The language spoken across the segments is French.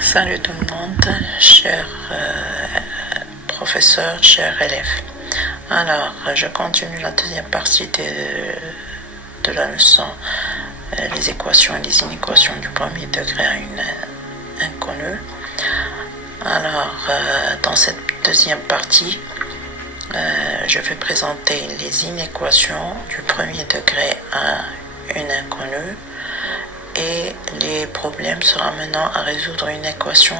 Salut tout le monde, chers professeurs, chers élèves. Alors, je continue la deuxième partie de la leçon, les équations et les inéquations du premier degré à une inconnue. Alors, dans cette deuxième partie, je vais présenter les inéquations du premier degré à une inconnue et les problèmes se ramenant à résoudre une équation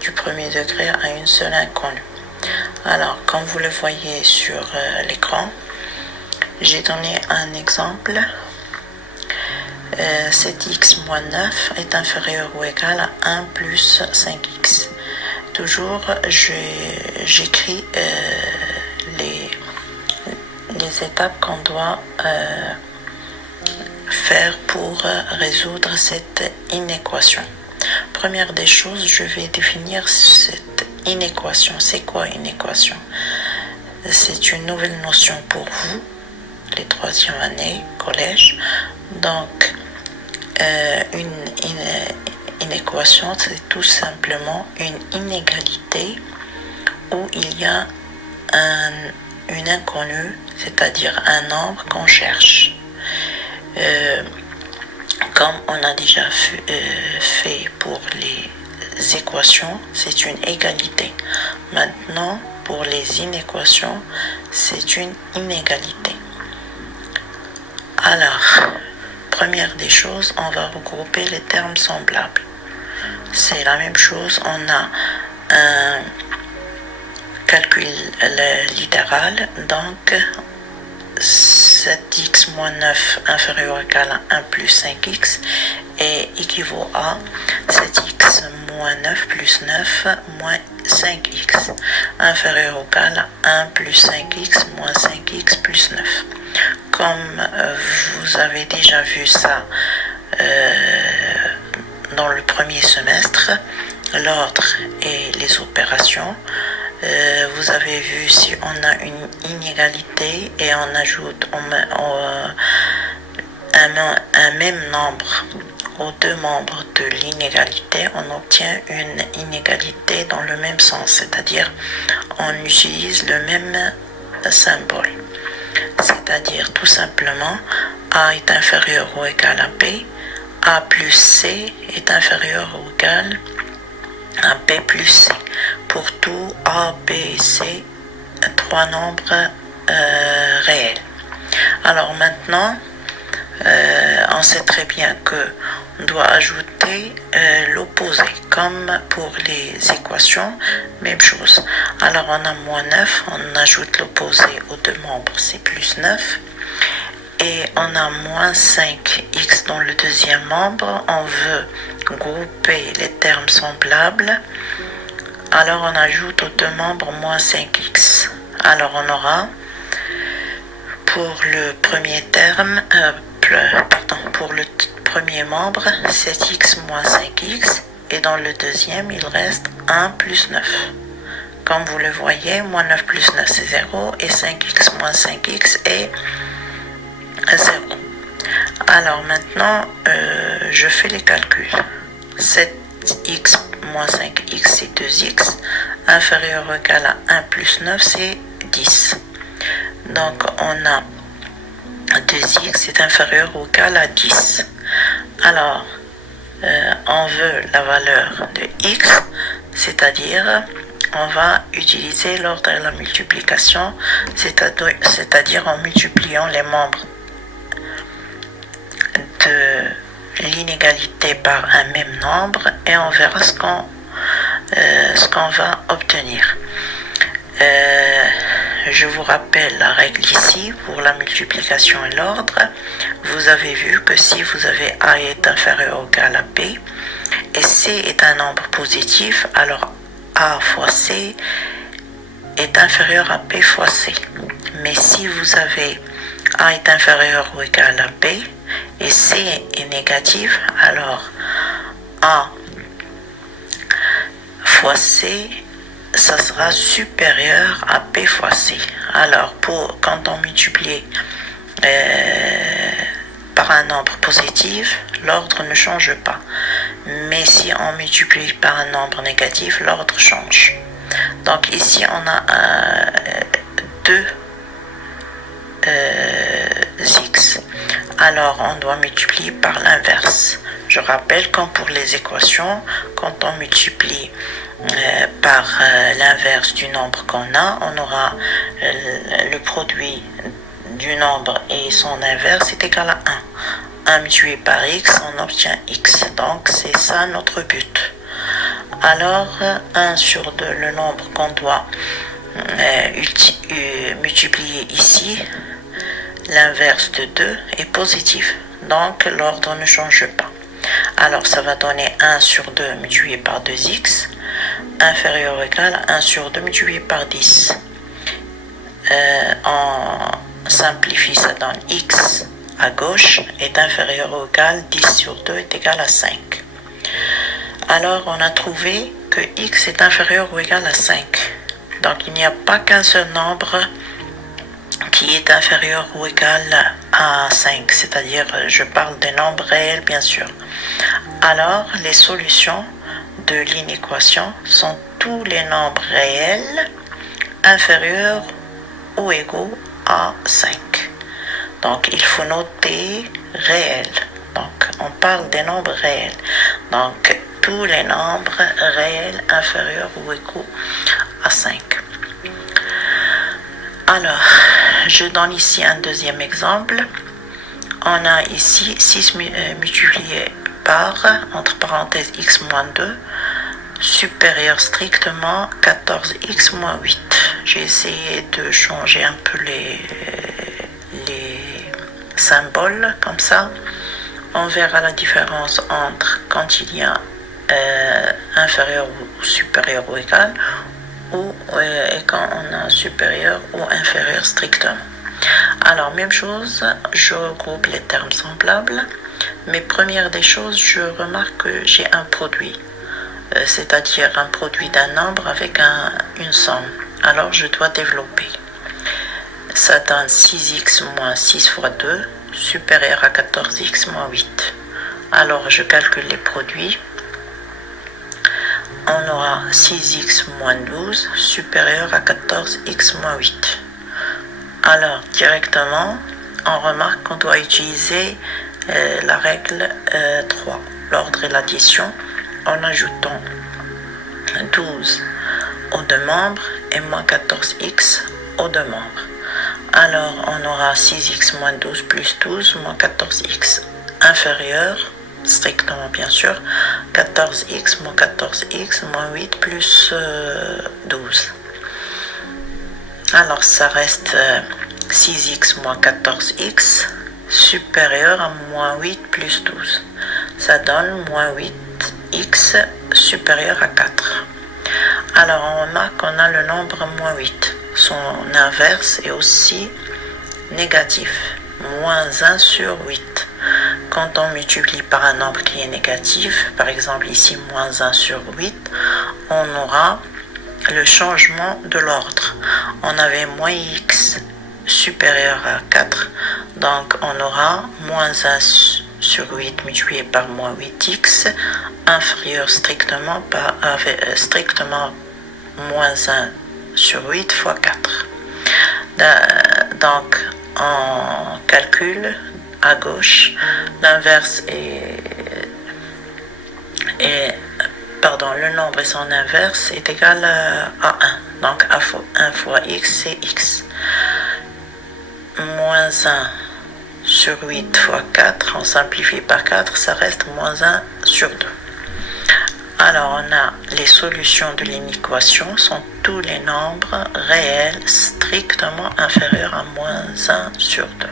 du premier degré à une seule inconnue. Alors, comme vous le voyez sur l'écran, j'ai donné un exemple. 7x moins 9 est inférieur ou égal à 1 plus 5x. Toujours, j'écris les étapes qu'on doit faire pour résoudre cette inéquation. Première des choses, je vais définir cette inéquation. C'est quoi une équation? C'est une nouvelle notion pour vous, les troisième années, collège. Donc, une équation, c'est tout simplement une inégalité où il y a une inconnue, c'est-à-dire un nombre qu'on cherche. Comme on a déjà fait pour les équations, c'est une égalité. Maintenant, pour les inéquations, c'est une inégalité. Alors, première des choses, on va regrouper les termes semblables. C'est la même chose, on a un calcul littéral, donc 7x moins 9 inférieur ou égal à 1 plus 5x et équivaut à 7x moins 9 plus 9 moins 5x inférieur ou égal à 1 plus 5x moins 5x plus 9. Comme vous avez déjà vu ça dans le premier semestre, l'ordre et les opérations, vous avez vu si on a une inégalité et on ajoute un même nombre aux deux membres de l'inégalité, on obtient une inégalité dans le même sens, c'est-à-dire on utilise le même symbole. C'est-à-dire tout simplement A est inférieur ou égal à B, A plus C est inférieur ou égal à B plus C. Pour tout A, B et C, trois nombres réels. Alors maintenant, on sait très bien qu'on doit ajouter l'opposé, comme pour les équations, même chose. Alors on a moins 9, on ajoute l'opposé aux deux membres, c'est plus 9. Et on a moins 5x dans le deuxième membre, on veut grouper les termes semblables. Alors on ajoute aux deux membres moins 5x. Alors on aura pour le premier terme, pour le premier membre, 7x moins 5x. Et dans le deuxième, il reste 1 plus 9. Comme vous le voyez, moins 9 plus 9 c'est 0 et 5x moins 5x est 0. Alors maintenant, je fais les calculs. 7x moins 5x c'est 2x, inférieur ou égal à 1 plus 9 c'est 10. Donc on a 2x c'est inférieur ou égal à 10. Alors on veut la valeur de x, c'est-à-dire on va utiliser l'ordre de la multiplication, c'est-à-dire en multipliant les membres de l'inégalité par un même nombre et on verra ce qu'on va obtenir. Je vous rappelle la règle ici pour la multiplication et l'ordre. Vous avez vu que si vous avez A est inférieur ou égal à B et C est un nombre positif, alors A fois C est inférieur à B fois C. Mais si vous avez A est inférieur ou égal à B et C est négatif, alors A fois C, ça sera supérieur à B fois C. Alors, quand on multiplie par un nombre positif, l'ordre ne change pas. mais si on multiplie par un nombre négatif, l'ordre change. Donc ici, on a 2 x. Alors, on doit multiplier par l'inverse. Je rappelle, comme pour les équations, quand on multiplie par l'inverse du nombre qu'on a, on aura le produit du nombre et son inverse est égal à 1. 1 multiplié par x, on obtient x. Donc, c'est ça notre but. Alors, 1 sur 2, le nombre qu'on doit multiplier ici, l'inverse de 2 est positif. Donc, l'ordre ne change pas. Alors, ça va donner 1 sur 2 multiplié par 2x, inférieur ou égal à 1 sur 2 multiplié par 10. On simplifie, ça donne x à gauche est inférieur ou égal, 10 sur 2 est égal à 5. Alors, on a trouvé que x est inférieur ou égal à 5. Donc, il n'y a pas qu'un seul nombre qui est inférieur ou égal à 5, c'est-à-dire, je parle des nombres réels, bien sûr. Alors, les solutions de l'inéquation sont tous les nombres réels inférieurs ou égaux à 5. Donc, il faut noter réel. Donc, on parle des nombres réels. Donc, tous les nombres réels inférieurs ou égaux à 5. Alors, je donne ici un deuxième exemple. On a ici 6 multiplié par, entre parenthèses, x moins 2, supérieur strictement 14x moins 8. J'ai essayé de changer un peu les symboles, comme ça. On verra la différence entre quand il y a inférieur ou supérieur ou égal, et quand on a supérieur ou inférieur strictement. Alors, même chose, je regroupe les termes semblables, mais première des choses, je remarque que j'ai un produit, c'est-à-dire un produit d'un nombre avec une somme. Alors, je dois développer. Ça donne 6x moins 6 fois 2, supérieur à 14x moins 8. Alors, je calcule les produits. On aura 6x moins 12 supérieur à 14x moins 8. Alors, directement, on remarque qu'on doit utiliser la règle 3, l'ordre et l'addition, en ajoutant 12 aux deux membres et moins 14x aux deux membres. Alors, on aura 6x moins 12 plus 12 moins 14x inférieur, strictement bien sûr, 14x moins 14x moins 8 plus 12. Alors, ça reste 6x moins 14x supérieur à moins 8 plus 12. Ça donne moins 8x supérieur à 4. Alors, on remarque qu'on a le nombre moins 8. Son inverse est aussi négatif, moins 1 sur 8. Quand on multiplie par un nombre qui est négatif, par exemple ici moins 1 sur 8, on aura le changement de l'ordre. On avait moins x supérieur à 4, donc on aura moins 1 sur 8 multiplié par moins 8x inférieur strictement moins 1 sur 8 fois 4. Donc on calcule à gauche, l'inverse le nombre et son inverse est égal à 1. Donc 1 fois x, c'est x. Moins 1 sur 8 fois 4, on simplifie par 4, ça reste moins 1 sur 2. Alors, on a les solutions de l'inéquation sont tous les nombres réels strictement inférieurs à moins 1 sur 2.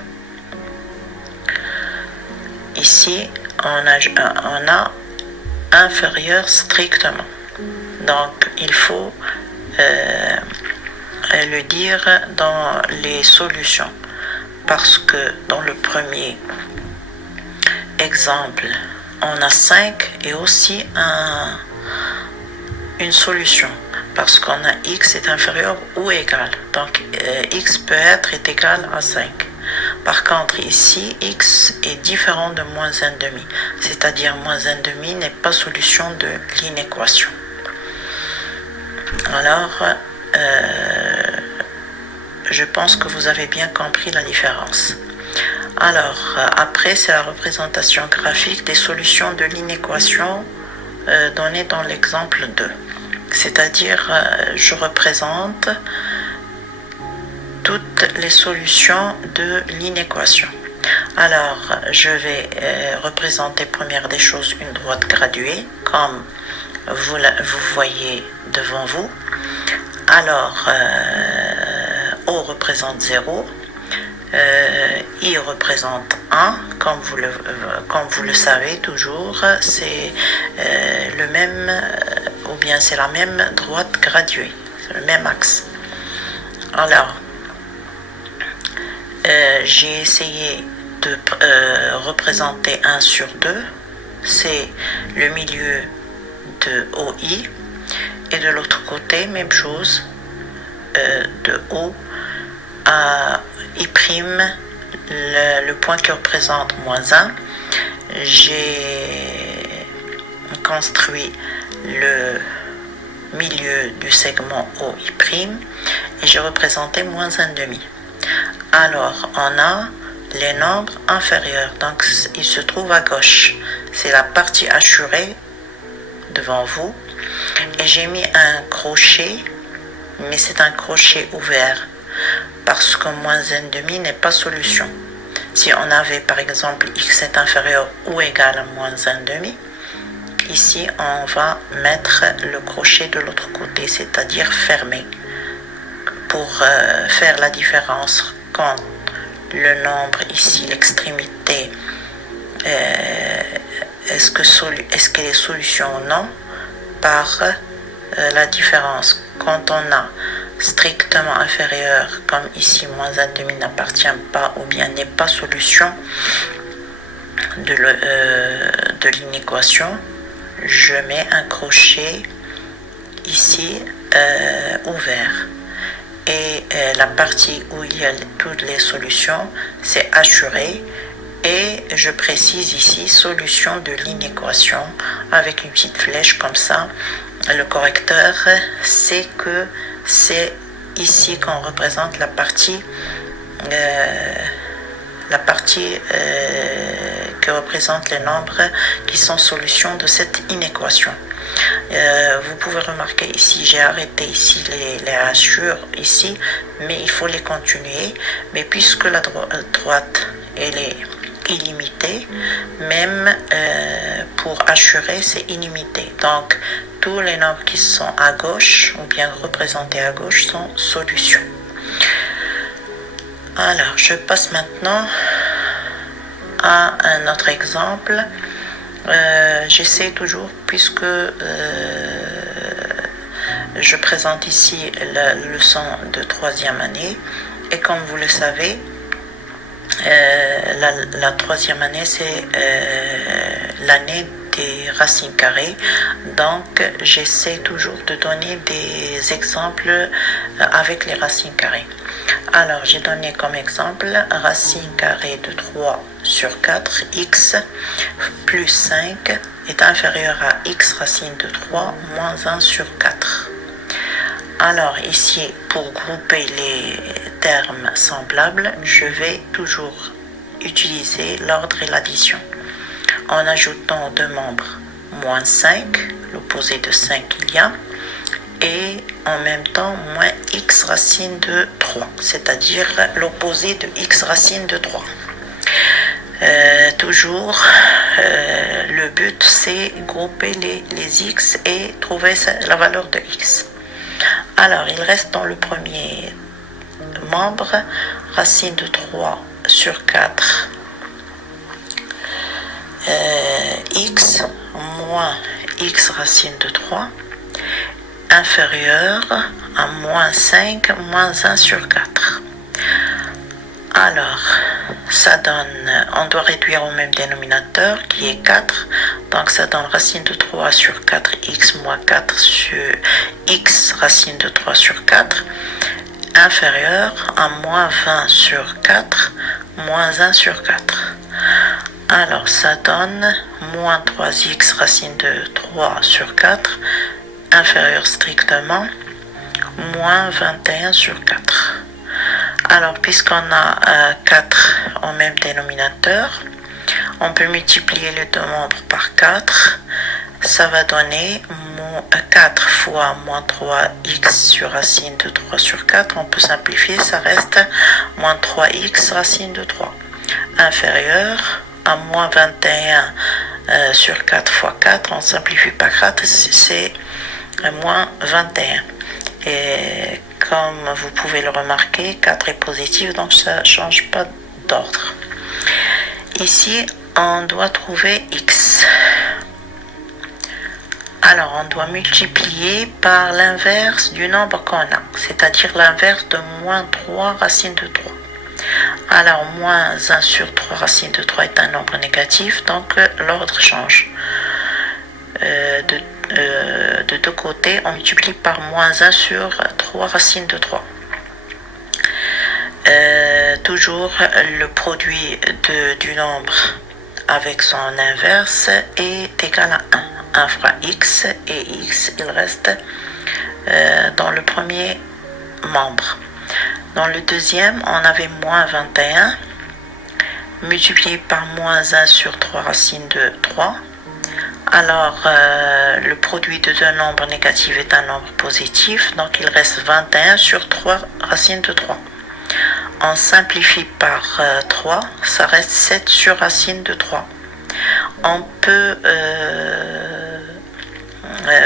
Ici, on a inférieur strictement. Donc, il faut le dire dans les solutions. Parce que dans le premier exemple, on a 5 et aussi une solution. Parce qu'on a x est inférieur ou égal. Donc, x peut être égal à 5. Par contre, ici, x est différent de moins 1,5. C'est-à-dire, moins 1,5 n'est pas solution de l'inéquation. Alors, je pense que vous avez bien compris la différence. Alors, après, c'est la représentation graphique des solutions de l'inéquation donnée dans l'exemple 2. C'est-à-dire, je représente toutes les solutions de l'inéquation. Alors, je vais représenter première des choses une droite graduée, comme vous voyez devant vous. Alors, O représente 0, I représente 1, comme vous le savez toujours, c'est le même, ou bien c'est la même droite graduée, c'est le même axe. Alors, j'ai essayé de représenter 1 sur 2, c'est le milieu de OI, et de l'autre côté, même chose, de O à I', le point qui représente moins 1. J'ai construit le milieu du segment OI' et j'ai représenté moins 1,5. Alors, on a les nombres inférieurs, donc ils se trouvent à gauche. C'est la partie assurée devant vous. Et j'ai mis un crochet, mais c'est un crochet ouvert, parce que moins 1,5 n'est pas solution. Si on avait par exemple x est inférieur ou égal à moins 1,5, ici on va mettre le crochet de l'autre côté, c'est-à-dire fermé, pour faire la différence quand le nombre ici, l'extrémité, est-ce qu'elle est solution ou non, par la différence. Quand on a strictement inférieur, comme ici moins 1,5 n'appartient pas ou bien n'est pas solution de l'inéquation, je mets un crochet ici ouvert. Et la partie où il y a toutes les solutions, c'est assuré. Et je précise ici solution de l'inéquation avec une petite flèche comme ça. Le correcteur sait que c'est ici qu'on représente la partie qui représente les nombres qui sont solutions de cette inéquation. Vous pouvez remarquer ici, j'ai arrêté ici les hachures ici, mais il faut les continuer. Mais puisque la droite elle est illimitée, même pour hachurer c'est illimité. Donc tous les nombres qui sont à gauche ou bien représentés à gauche sont solutions. Alors je passe maintenant à un autre exemple. J'essaie toujours, puisque je présente ici la leçon de 3e année, et comme vous le savez, la 3e année c'est l'année des racines carrées, donc j'essaie toujours de donner des exemples avec les racines carrées. Alors j'ai donné comme exemple racine carrée de 3 sur 4, x plus 5 est inférieur à x racine de 3 moins 1 sur 4. Alors ici, pour grouper les termes semblables, je vais toujours utiliser l'ordre et l'addition. En ajoutant deux membres moins 5, l'opposé de 5 il y a, et en même temps moins x racine de 3, c'est-à-dire l'opposé de x racine de 3. Toujours, le but c'est grouper les x et trouver la valeur de x. Alors, il reste dans le premier membre, racine de 3 sur 4, x moins x racine de 3, inférieur à moins 5 moins 1 sur 4. Alors, ça donne, on doit réduire au même dénominateur qui est 4, donc ça donne racine de 3 sur 4, x moins 4 sur x racine de 3 sur 4, inférieur à moins 20 sur 4, moins 1 sur 4. Alors ça donne moins 3x racine de 3 sur 4 inférieur strictement moins 21 sur 4. Alors puisqu'on a 4 au même dénominateur, on peut multiplier les deux membres par 4. Ça va donner 4 fois moins 3x sur racine de 3 sur 4. On peut simplifier, ça reste moins 3x racine de 3. Inférieur à moins 21 sur 4 fois 4. On simplifie par 4, c'est moins 21. Et comme vous pouvez le remarquer, 4 est positif, donc ça ne change pas d'ordre. Ici, on doit trouver x. Alors, on doit multiplier par l'inverse du nombre qu'on a, c'est-à-dire l'inverse de moins 3 racine de 3. Alors, moins 1 sur 3 racine de 3 est un nombre négatif, donc l'ordre change. De deux côtés, on multiplie par moins 1 sur 3 racine de 3. Toujours le produit du nombre avec son inverse est égal à 1. 1 fois x, et x, il reste dans le premier membre. Dans le deuxième, on avait moins 21 multiplié par moins 1 sur 3 racine de 3. Alors, le produit de deux nombres négatifs est un nombre positif, donc il reste 21 sur 3 racine de 3. On simplifie par 3, ça reste 7 sur racine de 3. On peut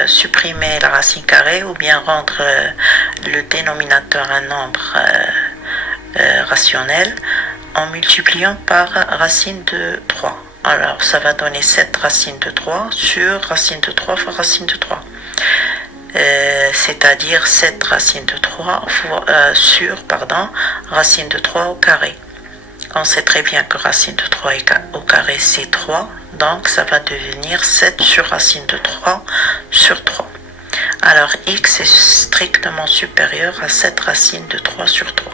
supprimer la racine carrée ou bien rendre le dénominateur un nombre rationnel en multipliant par racine de 3. Alors ça va donner 7 racine de 3 sur racine de 3 fois racine de 3. C'est-à-dire 7 racine de 3 sur racine de 3 au carré. On sait très bien que racine de 3 au carré c'est 3, donc ça va devenir 7 sur racine de 3 sur 3. Alors x est strictement supérieur à 7 racine de 3 sur 3.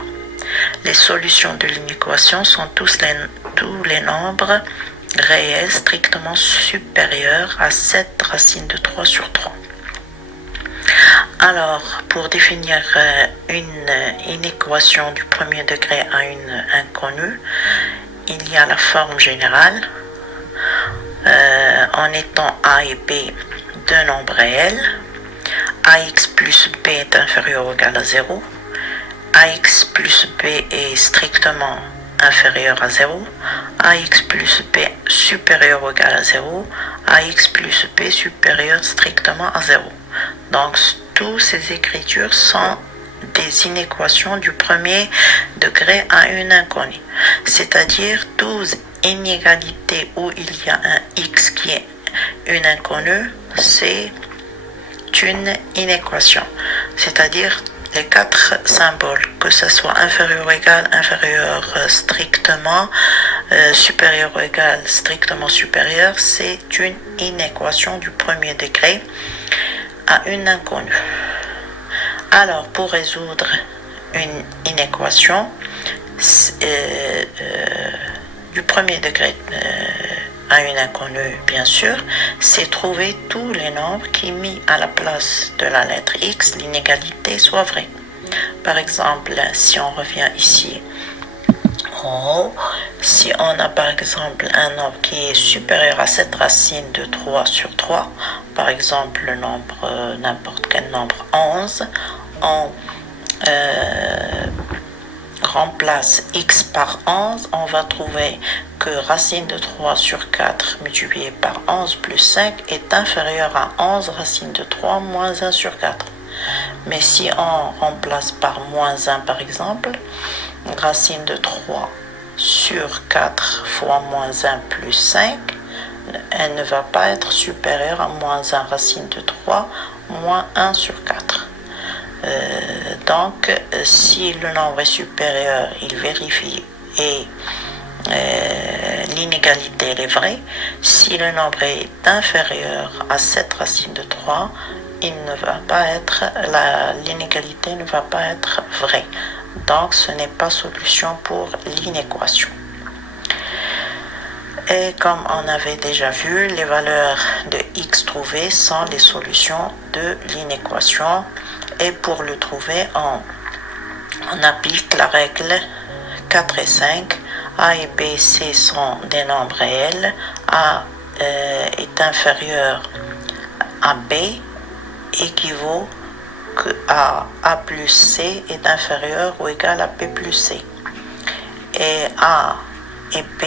Les solutions de l'inéquation sont tous les nombres réels strictement supérieurs à 7 racine de 3 sur 3. Alors, pour définir une équation du premier degré à une inconnue, il y a la forme générale. En étant a et b deux nombres réels, ax plus b est inférieur ou égal à 0, ax plus b est strictement inférieur à 0, ax plus b supérieur ou égal à 0, ax plus b supérieur strictement à 0. Donc, toutes ces écritures sont des inéquations du premier degré à une inconnue. C'est-à-dire 12 inégalités où il y a un x qui est une inconnue, c'est une inéquation. C'est-à-dire les 4 symboles, que ce soit inférieur ou égal, inférieur strictement, supérieur ou égal, strictement supérieur, c'est une inéquation du premier degré à une inconnue. Alors, pour résoudre une inéquation du premier degré à une inconnue, bien sûr, c'est trouver tous les nombres qui, mis à la place de la lettre x, l'inégalité soit vraie. Par exemple, si on revient ici en haut, si on a par exemple un nombre qui est supérieur à cette racine de 3 sur 3, par exemple le nombre, n'importe quel nombre 11, on remplace x par 11, on va trouver que racine de 3 sur 4 multiplié par 11 plus 5 est inférieur à 11 racine de 3 moins 1 sur 4. Mais si on remplace par moins 1 par exemple, racine de 3 sur 4 fois moins 1 plus 5, elle ne va pas être supérieure à moins 1 racine de 3 moins 1 sur 4. Donc, si le nombre est supérieur, il vérifie et l'inégalité est vraie. Si le nombre est inférieur à 7 racine de 3, l'inégalité ne va pas être vraie. Donc, ce n'est pas solution pour l'inéquation. Et comme on avait déjà vu, les valeurs de x trouvées sont les solutions de l'inéquation. Et pour le trouver, on applique la règle 4 et 5. A et B, C sont des nombres réels. A est inférieur à B équivaut à A plus C est inférieur ou égal à B plus C. Et A et B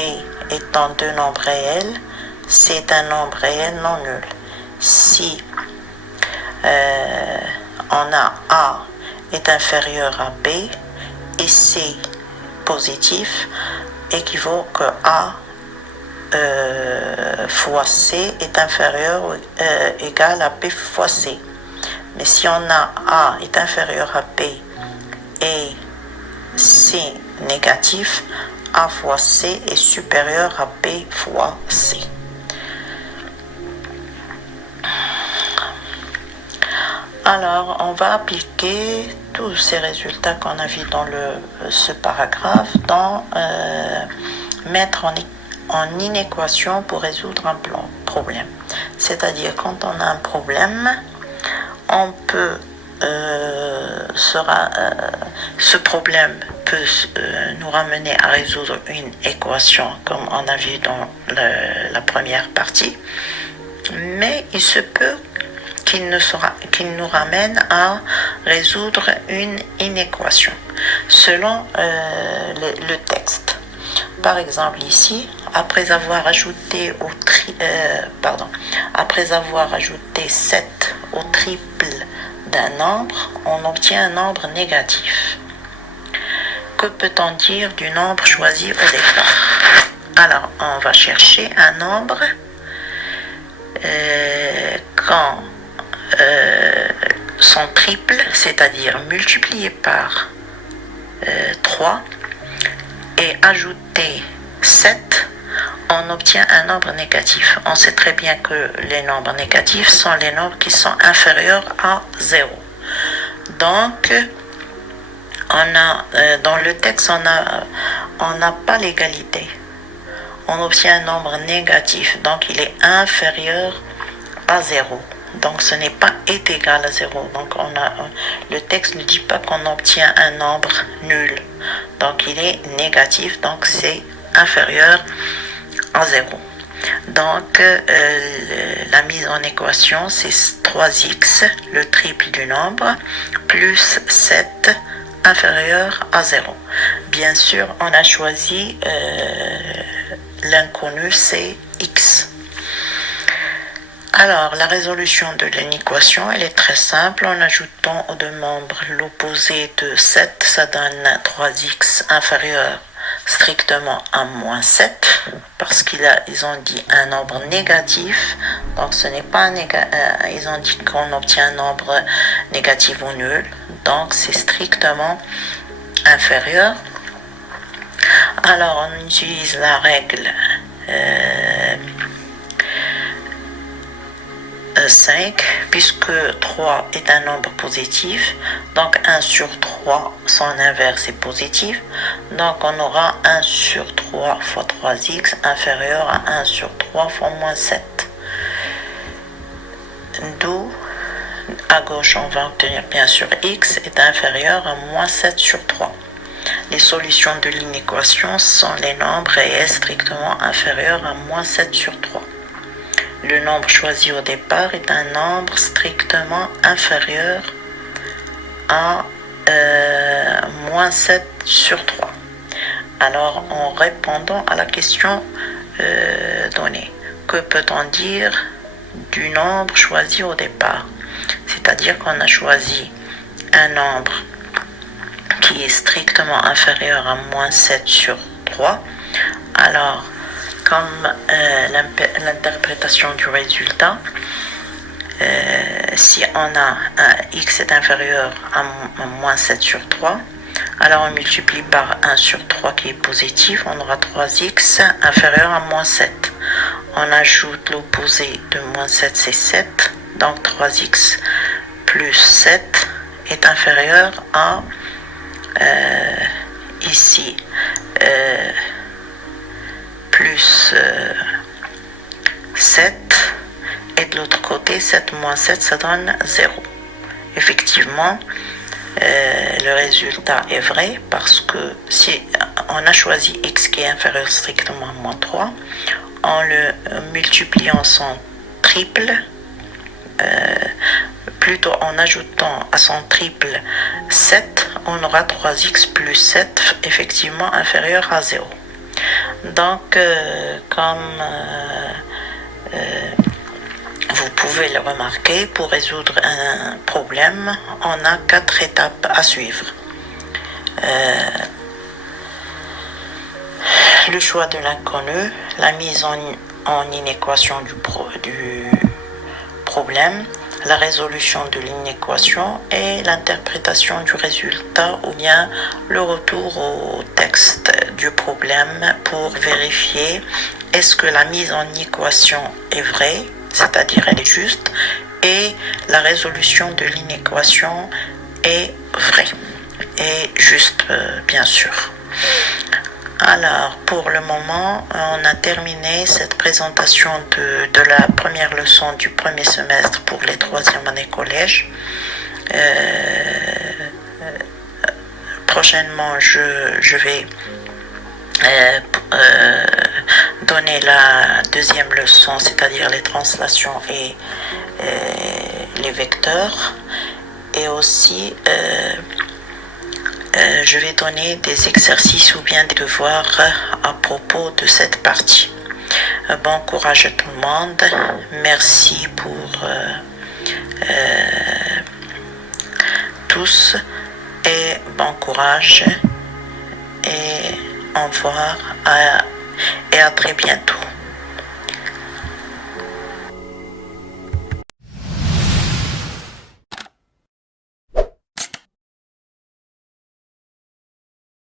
étant deux nombres réels, C est un nombre réel non nul. Si on a A est inférieur à B et C positif, équivaut que A fois C est inférieur ou égal à B fois C. Mais si on a A est inférieur à B et C négatif, A fois C est supérieur à B fois C. Alors, on va appliquer tous ces résultats qu'on a vus dans ce paragraphe, mettre en inéquation pour résoudre un problème. C'est-à-dire, quand on a un problème, on peut ce problème peut nous ramener à résoudre une équation comme on a vu dans la première partie, mais il se peut qu'il nous ramène à résoudre une inéquation selon le texte. Par exemple ici, après avoir ajouté après avoir ajouté 7 au triple d'un nombre, on obtient un nombre négatif. Que peut-on dire du nombre choisi au départ? Alors, on va chercher un nombre quand son triple, c'est-à-dire multiplié par 3 et ajouter 7, on obtient un nombre négatif. On sait très bien que les nombres négatifs sont les nombres qui sont inférieurs à 0. Donc, dans le texte, on n'a pas l'égalité. On obtient un nombre négatif, donc il est inférieur à 0. Donc ce n'est pas est égal à 0. Donc le texte ne dit pas qu'on obtient un nombre nul. Donc il est négatif, donc c'est inférieur à 0. Donc la mise en équation, c'est 3x, le triple du nombre, plus 7 inférieur à 0. Bien sûr, on a choisi l'inconnu, c'est x. Alors, la résolution de l'inéquation, elle est très simple. En ajoutant aux deux membres l'opposé de 7, ça donne 3x inférieur strictement à moins 7, parce qu'ils ont dit un nombre négatif. Donc, ce n'est pas ils ont dit qu'on obtient un nombre négatif ou nul. Donc, c'est strictement inférieur. Alors, on utilise la règle 5, puisque 3 est un nombre positif, donc 1 sur 3, son inverse est positif, donc on aura 1 sur 3 fois 3x inférieur à 1 sur 3 fois moins 7. D'où, à gauche, on va obtenir bien sûr x est inférieur à moins 7 sur 3. Les solutions de l'inéquation sont les nombres réels strictement inférieurs à moins 7 sur 3. Le nombre choisi au départ est un nombre strictement inférieur à moins 7 sur 3. Alors, en répondant à la question donnée, que peut-on dire du nombre choisi au départ? C'est-à-dire qu'on a choisi un nombre qui est strictement inférieur à moins 7 sur 3. Alors, comme l'interprétation du résultat, si on a un x est inférieur à moins 7 sur 3, alors on multiplie par 1 sur 3 qui est positif, on aura 3x inférieur à moins 7. On ajoute l'opposé de moins 7, c'est 7, donc 3x plus 7 est inférieur à ici plus de l'autre côté, 7 moins 7, ça donne 0. Effectivement, le résultat est vrai parce que si on a choisi x qui est inférieur strictement à moins 3, en le multipliant son triple, plutôt en ajoutant à son triple 7, on aura 3x plus 7 effectivement inférieur à 0. Donc, comme vous pouvez le remarquer, pour résoudre un problème, on a 4 étapes à suivre. Le choix de l'inconnu, la mise en inéquation du problème, la résolution de l'inéquation et l'interprétation du résultat ou bien le retour au texte du problème pour vérifier est-ce que la mise en équation est vraie, c'est-à-dire elle est juste, et la résolution de l'inéquation est vraie et juste, bien sûr. Alors, pour le moment, on a terminé cette présentation de la première leçon du premier semestre pour les 3e années collège. Prochainement, je vais donner la 2e leçon, c'est-à-dire les translations et les vecteurs. Et aussi, je vais donner des exercices ou bien des devoirs à propos de cette partie. Bon courage à tout le monde. Merci pour tous et bon courage et au revoir et à très bientôt.